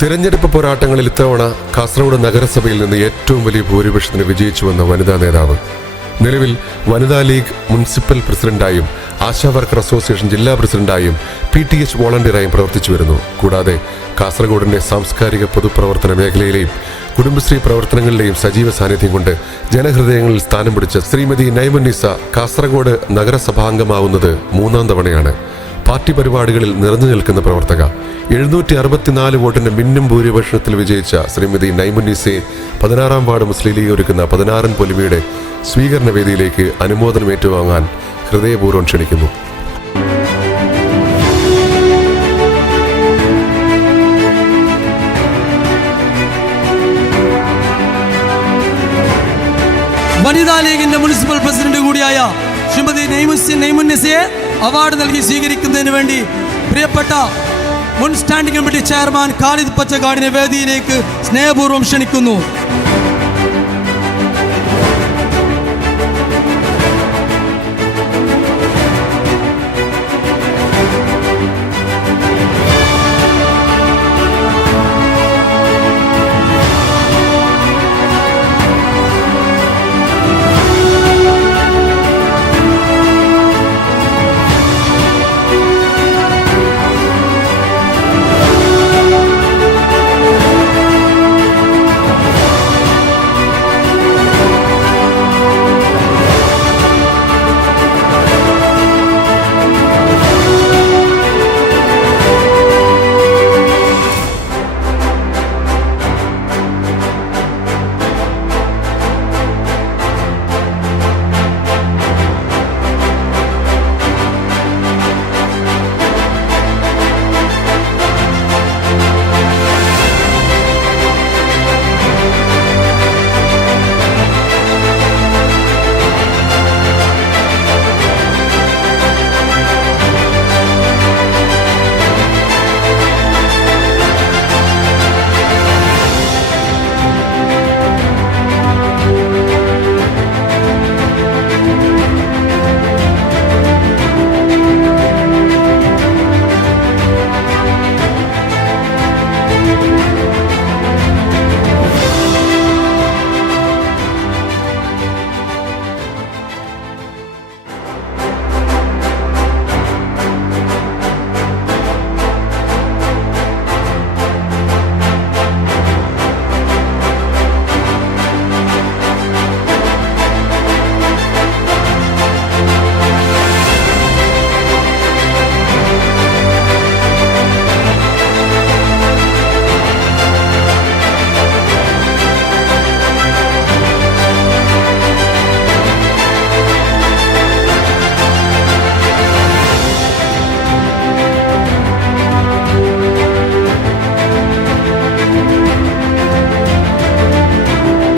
തിരഞ്ഞെടുപ്പ് പോരാട്ടങ്ങളിൽ ഇത്തവണ കാസർഗോഡ് നഗരസഭയിൽ നിന്ന് ഏറ്റവും വലിയ ഭൂരിപക്ഷത്തിന് വിജയിച്ചുവെന്ന വനിതാ നേതാവ്. നിലവിൽ വനിതാ ലീഗ് മുനിസിപ്പൽ പ്രസിഡന്റായും ആശാ വർക്കർ അസോസിയേഷൻ ജില്ലാ പ്രസിഡന്റായും PTH വോളണ്ടിയറായും പ്രവർത്തിച്ചു വരുന്നു. കൂടാതെ കാസർഗോഡിന്റെ സാംസ്കാരിക പൊതുപ്രവർത്തന മേഖലയിലെയും കുടുംബശ്രീ പ്രവർത്തനങ്ങളിലെയും സജീവ സാന്നിധ്യം കൊണ്ട് ജനഹൃദയങ്ങളിൽ സ്ഥാനം പിടിച്ച ശ്രീമതി നൈമുന്നിസ കാസർഗോഡ് നഗരസഭാംഗമാവുന്നത് 3ാം തവണയാണ്. പാർട്ടി പരിപാടികളിൽ നിറഞ്ഞു നിൽക്കുന്ന പ്രവർത്തക 764 വോട്ടിന്റെ മിന്നും ഭൂരിപക്ഷത്തിൽ വിജയിച്ച ശ്രീമതി നൈമുന്നിസയെ 16ാം വാർഡ് മുസ്ലിം ലീഗ് ഒരുക്കുന്ന 16 പൊലിമയുടെ സ്വീകരണ വേദിയിലേക്ക് അനുമോദനം ഏറ്റുവാങ്ങാൻ ഹൃദയപൂർവ്വം ക്ഷണിക്കുന്നു. വനിതാ ലീഗിന്റെ മുനിസിപ്പൽ പ്രസിഡന്റ് കൂടിയായ ശ്രീമതി നൈമുന്നിസയെ അവാർഡ് നൽകി സ്വീകരിക്കുന്നതിന് വേണ്ടി പ്രിയപ്പെട്ട മുൻ സ്റ്റാൻഡിംഗ് കമ്മിറ്റി ചെയർമാൻ ഖാലിദ് പച്ചക്കാടിനെ വേദിയിലേക്ക് സ്നേഹപൂർവ്വം ക്ഷണിക്കുന്നു.